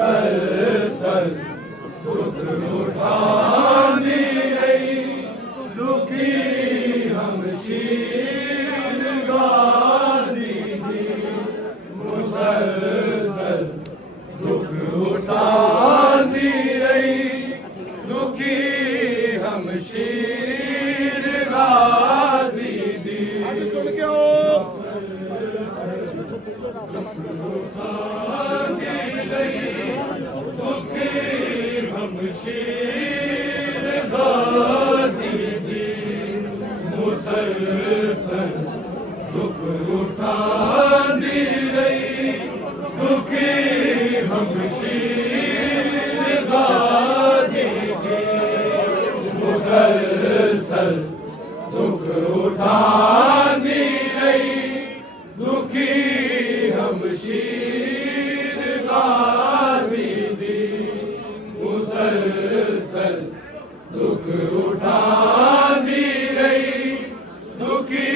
मुसलसल दुख उठा दुखी हमशीर गाजी दी सुन के हो दुखी हमशीर गाजी दी मुसलसल दुख उठानी रही दुखी हमशीर गाजी दी मुसलसल दुख उठानी रही दुखी हमशीर गाजी दी मुसलसल दुख उठानी रही दुखी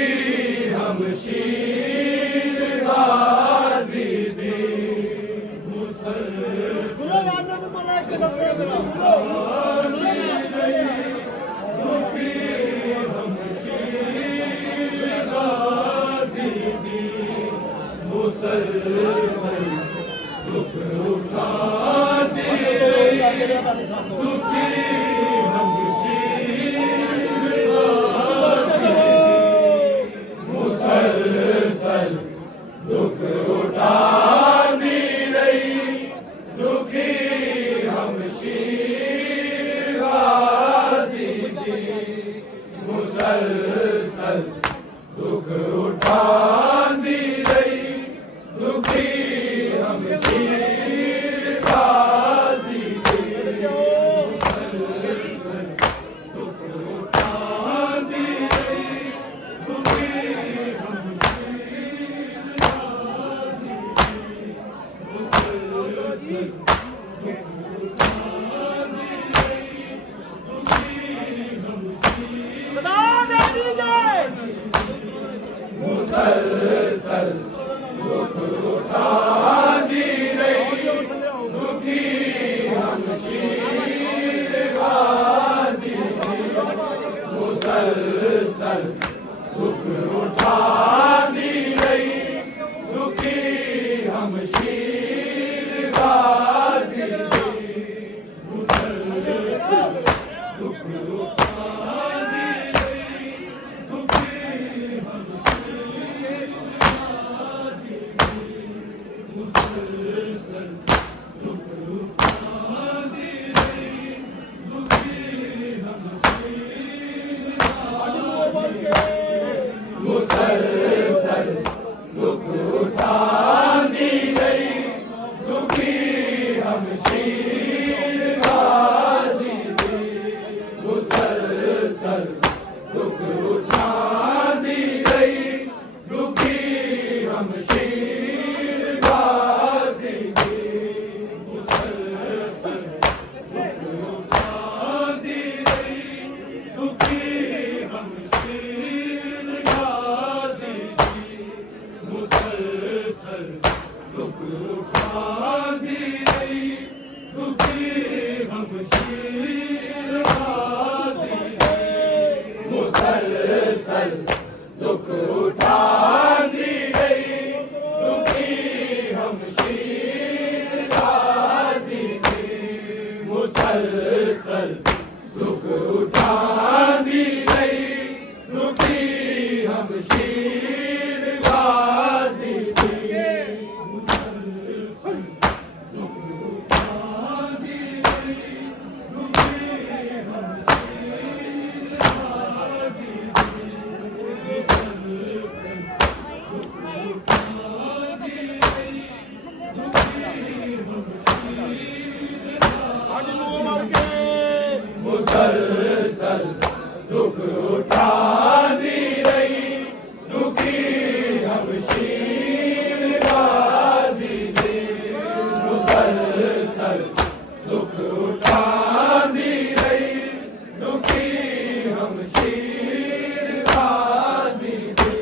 हमशीर गाजी दी मुसलसल दुख उठानी रही दुखी हमशीर मुसलसल दुख उठानी रही दुखी हमशीर गाजी दी मुसलसल दुख उठानी रही दुखी हमशीर गाजी दी मुसलसल दुख उठानी रही दुखी हमशीर गाजी दी मुसलसल दुख उठानी रही दुखी हमशीर मुसलसल दुख उठानी रही दुखी हमशीर गाजी दी मुसलसल दुख उठानी रही दुखी हमशीर गाजी दी मुसलसल दुख उठानी रही दुखी हमशीर गाजी दी मुसलसल दुख उठानी रही दुखी हमशीर मुसलसल दुख उठानी रही दुखी हमशीर गाजी दी मुसलसल दुख उठानी रही दुखी हमशीर गाजी दी मुसलसल दुख उठानी रही दुखी हमशीर गाजी दी मुसलसल दुख उठानी रही दुखी हमशीर गाजी दी मुसलसल दुख उठानी रही दुखी हमशीर गाजी दी मुसलसल दुख उठानी रही दुखी हमशीर गाजी दी मुसलसल दुख उठानी रही दुखी हमशीर गाजी दी मुसलसल दुख उठानी रही दुखी हमशीर मुसलसल दुख उठानी रही दुखी हमशीर गाजी दी मुसलसल दुख उठानी रही दुखी हमशीर गाजी दी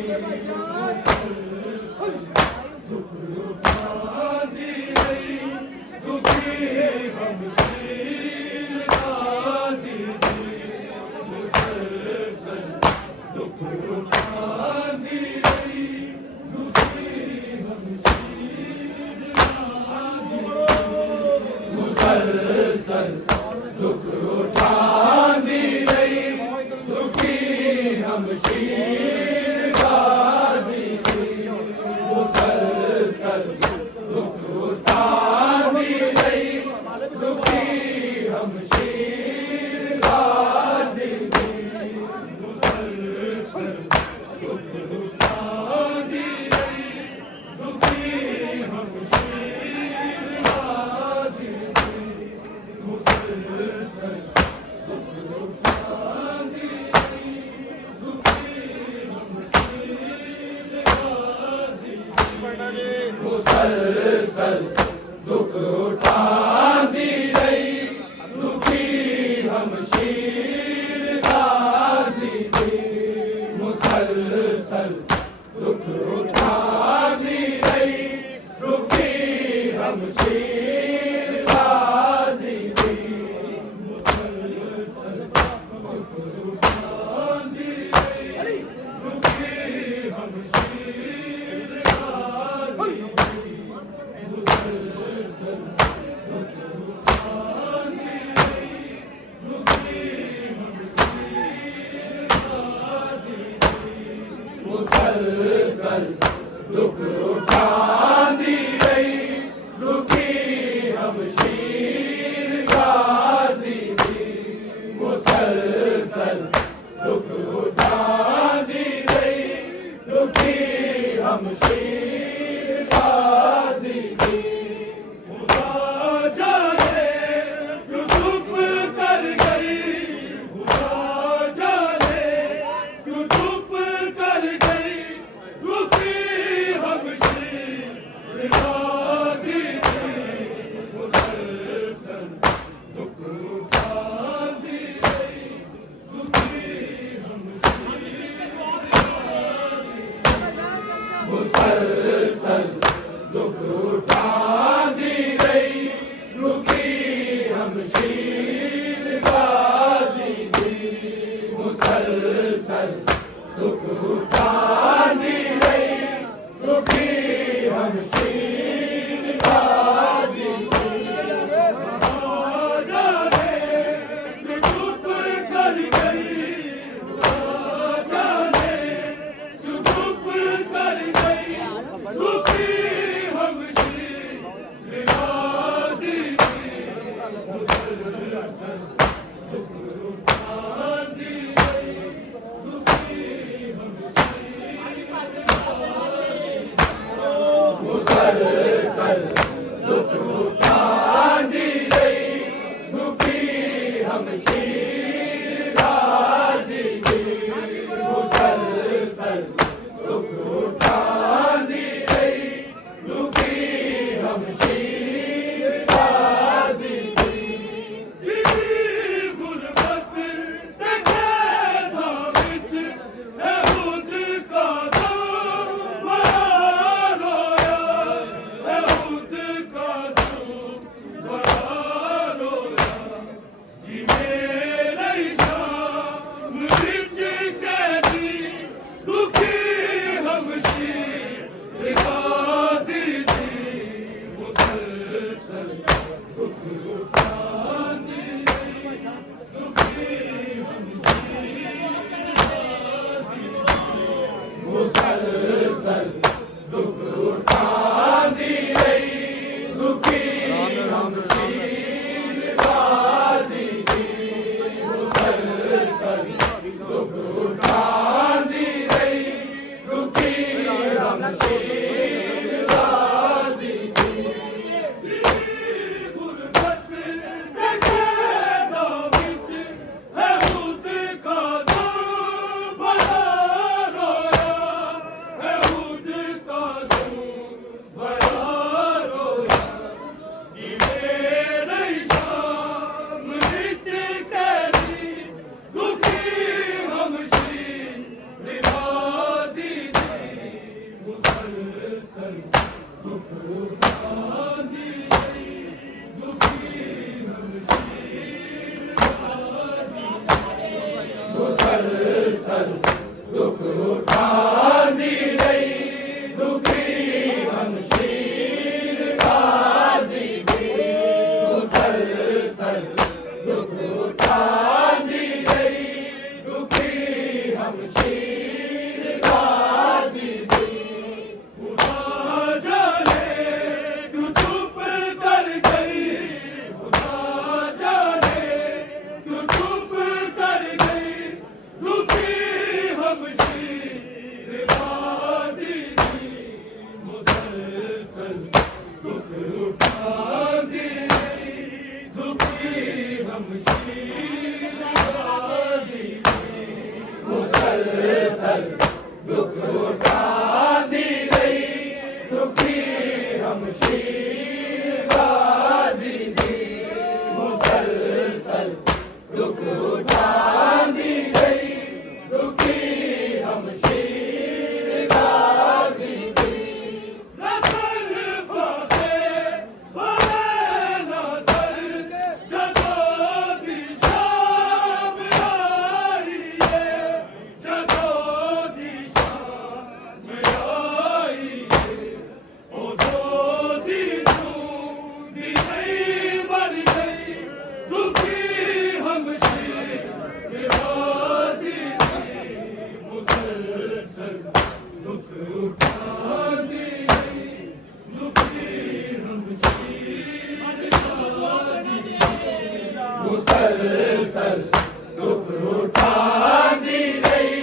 मुसलसल दुख उठानी रही दुखी हमशीर गाजी दी मुसलसल मुसलसल दुख उठांदी रही, दुखी हमशीर गाजी दी। मुसलसल दुख उठांदी रही, दुखी हमशीर गाजी दी। खुदा जाने क्यों चुप कर गई, खुदा जाने क्यों चुप कर गई, दुखी हमशीर गाजी दी। मुसलसल दुख उठांदी रही, दुखी हमशीर गाजी दी। मुसलसल दुख उठांदी रही, दुखी हमशीर गाजी दी। मुसलसल दुख उठांदी रही, दुखी हमशीर गाजी दी। नसर पाके बने नसर, जदों दी शाम आई है, जदों दी शाम आई है। उदों दी दी नहीं मर गई, दुखी हमशीर गाजी दी। मुसलसल दुख उठांदी रही, दुखी हमशीर गाजी दी। मुसलसल दुख उठांदी रही,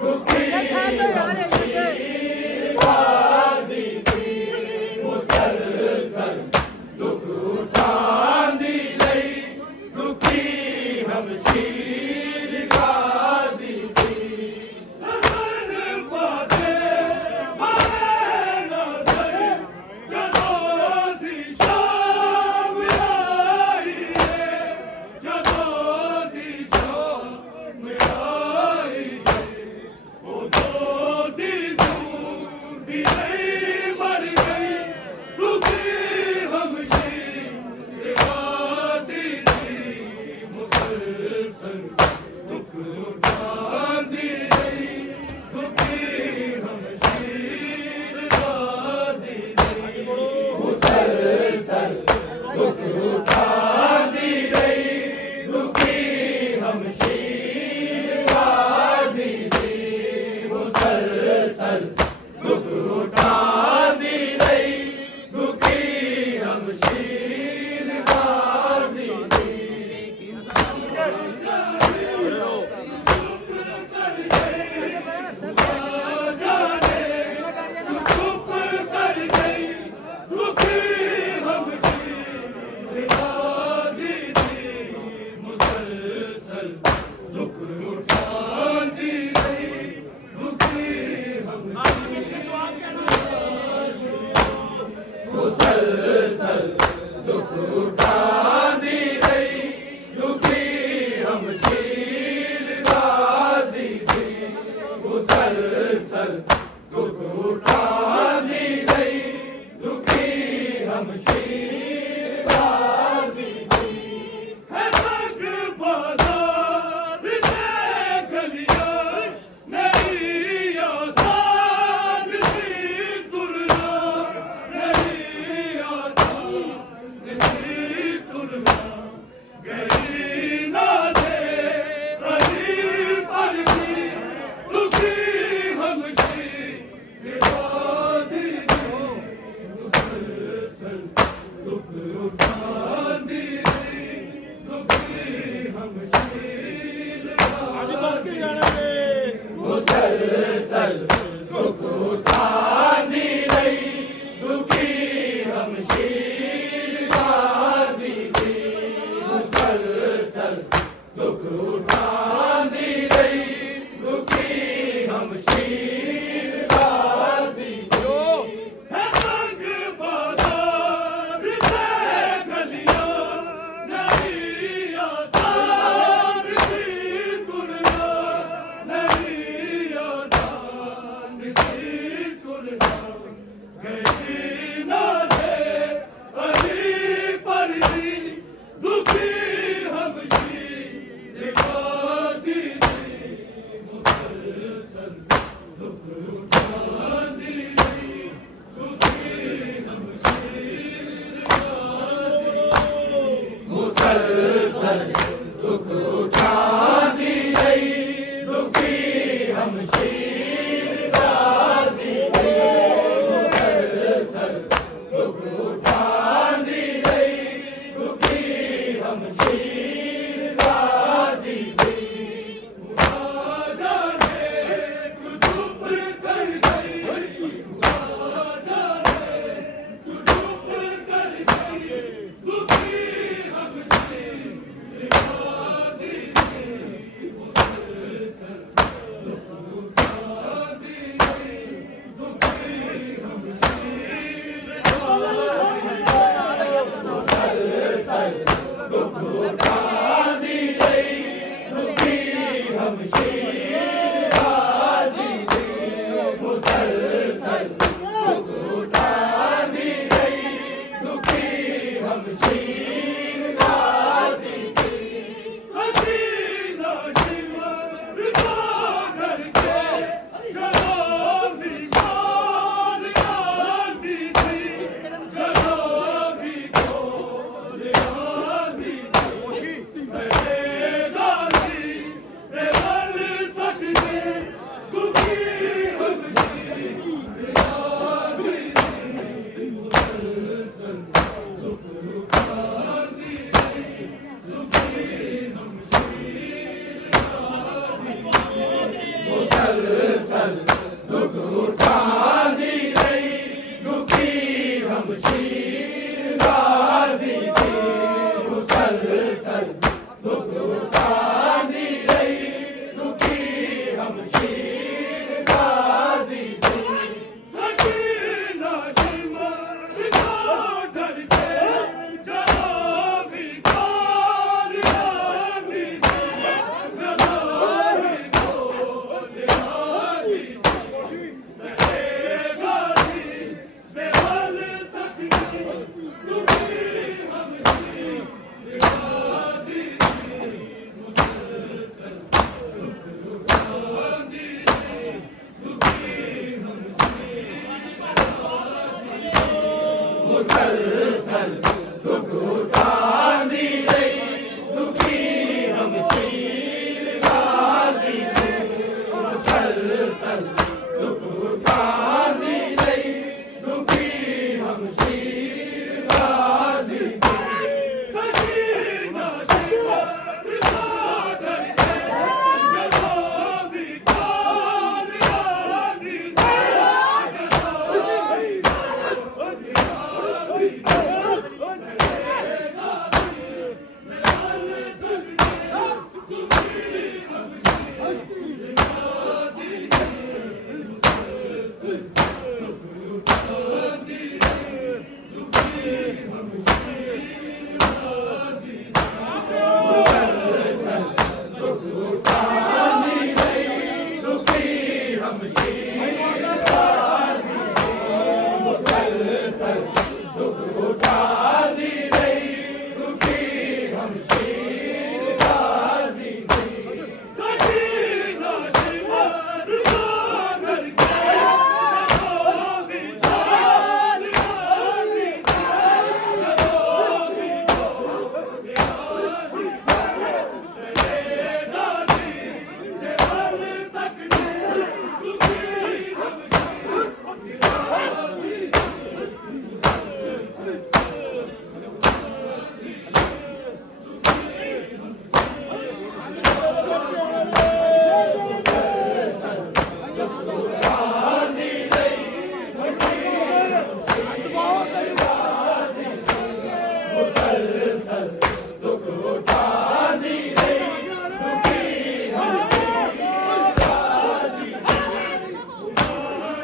दुखी हमशीर गाजी दी। मुसलसल दुख उठांदी रही, दुखी हमशीर गाजी दी। नसर पाके बने नसर, जदों दी शाम आई है, जदों दी शाम आई है। उदों दी नहीं मर गई, दुखी हमशीर गाजी दी। मुसलसल दुख उठांदी रही, दुखी हमशीर गाजी दी। मुसलसल दुख उठांदी रही, दुखी हमशीर गाजी दी। मुसलसल दुख उठांदी रही, दुखी हमशीर गाजी दी। चुप कर गई, दुखी हमशीर गाजी दी। मुसलसल दुख उठांदी रही, दुखी हमशीर मुसलसल दुख उठांदी रही, दुखी हमशीर गाजी दी। मुसलसल दुख उठांदी रही, दुखी हमशीर गाजी दी। है तक बाजार से गलियां, नहीं आसान सी तुरना, नहीं आसान सी तुरना। गई ना दे कहीं पर भी, दुखी हमशीर गाजी दी। मुसलसल दुख उठांदी रही, दुखी हमशीर गाजी दी। मुसलसल दुख उठांदी रही, दुखी हमशीर गाजी दी। मुसलसल दुख उठांदी रही, दुखी हमशीर गाजी दी। है तंग बाजार से गलियां, नहीं आसान सी तुरना, नहीं आसान सी तुरना। गई ना दे कहीं पर भी, दुखी हमशीर गाजी दुख उठानी रही, दुखी हमशीर गाजी थी। मुसलसल दुख उठानी रही, दुखी हमशीर गाजी थी। सकीना शिमर को डरते जनाबी कालियानी थी, जनाबी कालियानी थी। सहेगा थी सेवल तक की, दुखी हमशीर गाजी थी। मुसलसल दुख उठानी रही, दुखी मुसलसल दुख उठानी रही, दुखी हमशीर गाजी थी। मुसलसल दुख उठानी रही, दुखी हमशीर गाजी थी। सकीना शिमर को डरते जनाबी कालियानी थी, जनाबी दुख उठानी रही, दुखी हमशीर गाजी थी।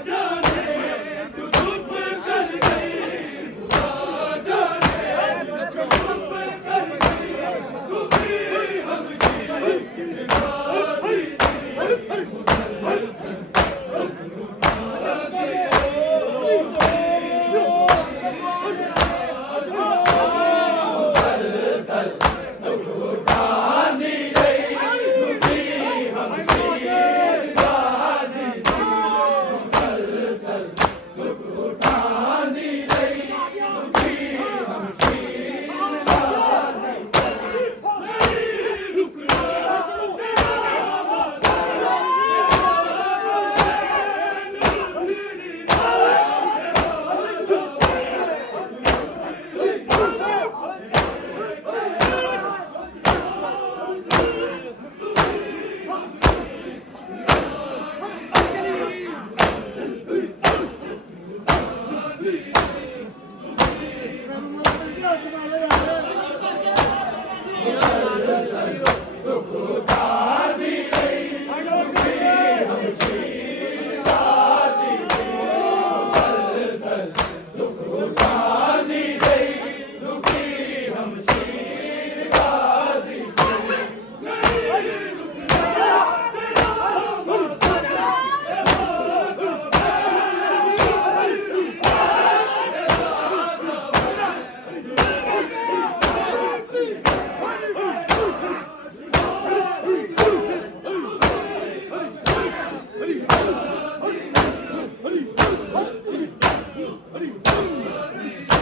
जाने तू चुप कर गई, जाने तू चुप कर गई, दुखी हमशीर गाजी थी। मुसलसल दुख उठानी मुसलसल दुख उठानी रही, दुखी हमशीर गाजी थी। मुसलसल दुख उठानी रही, दुखी हमशीर गाजी थी। नहीं रुकना तेरा वादा, दुख उठानी रही, दुखी हमशीर गाजी थी। मुसलसल दुख उठानी रही, दुखी हमशीर गाजी थी। नहीं रुकना तेरा वादा, Hurry!